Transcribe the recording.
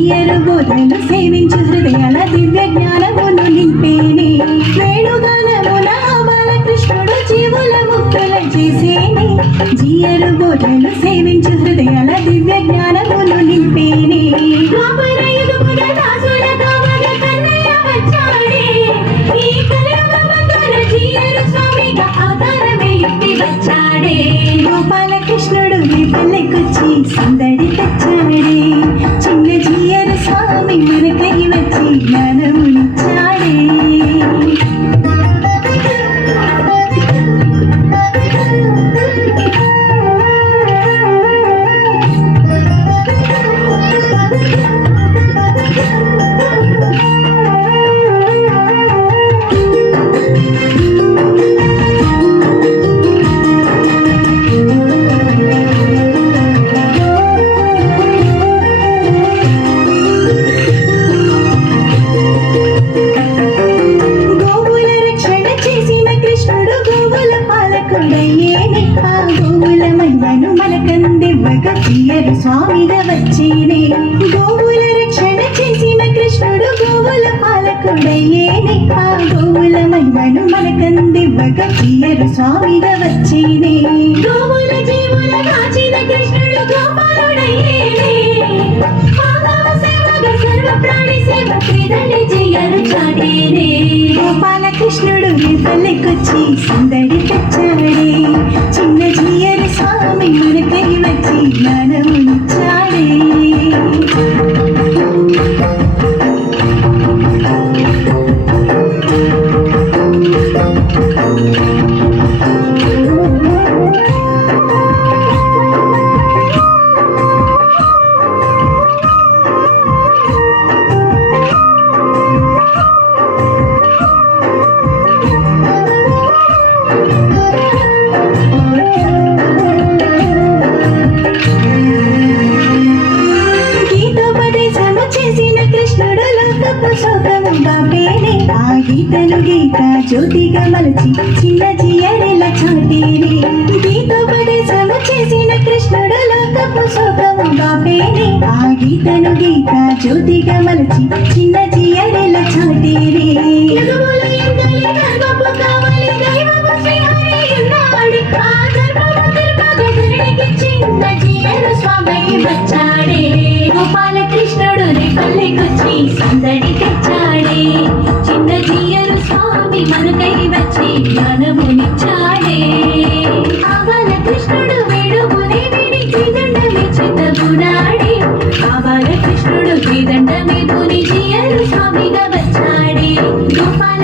జీయరు బోధలు సేవించు హృదయాల దివ్య జ్ఞానమును నింపేనే వేణుగానమున బాలకృష్ణుడు జీవుల ముక్తుల చేసేనే జీయరు బోధలు సేవించు హృదయాల దివ్య జ్ఞానమును నింపేనే గోపాలకృష్ణుడు నీ పల్లెకొచ్చి సందడి తెచ్చాడే చిన్న జీయరు స్వామి మనకై వచ్చి జ్ఞానమునిచ్చాడే జీయరు స్వామిగా వచ్చేనే గోవుల రక్షణ చేసిన కృష్ణుడు గోవుల పాలకుడయ్యేనే ఆ గోవుల మహిమను మనకందివ్వగా జీయరు స్వామిగా వచ్చేనే గోవుల జీవుల కాచిన కృష్ణుడు గోపాలుడయ్యేనే సర్వ ప్రాణి సేవ క్రీడని జీయరు చాటేనే గోపాలకృష్ణుడు నీ పల్లెకొచ్చి సందడి తెచ్చాడే చిన్న జీయరు స్వామి మనకై వచ్చి జ్ఞానమునిచ్చాడే ఆ గీతను గీత జ్యోతిగా మలచి చిన్న జీయరెల చాటేనే గీతోపదేశము చేసిన కృష్ణుడు లోకపు శోకము బాపేనే ఆ గీతను గీత జ్యోతిగా మలచి చిన్న జీయరెల చాటేనే గోపాలకృష్ణుడు నీ పల్లెకొచ్చి సందడి తెచ్చాడే చిన్న జీయరు స్వామి మనకై వచ్చి జ్ఞానమునిచ్చాడే ఆ బాలకృష్ణుడు వేడుముని విడి శ్రీదండమి చిత్తగుడాడే ఆ బాలకృష్ణుడు శ్రీదండమి ధుని జీయరు స్వామిగా వచ్చాడే గోపాల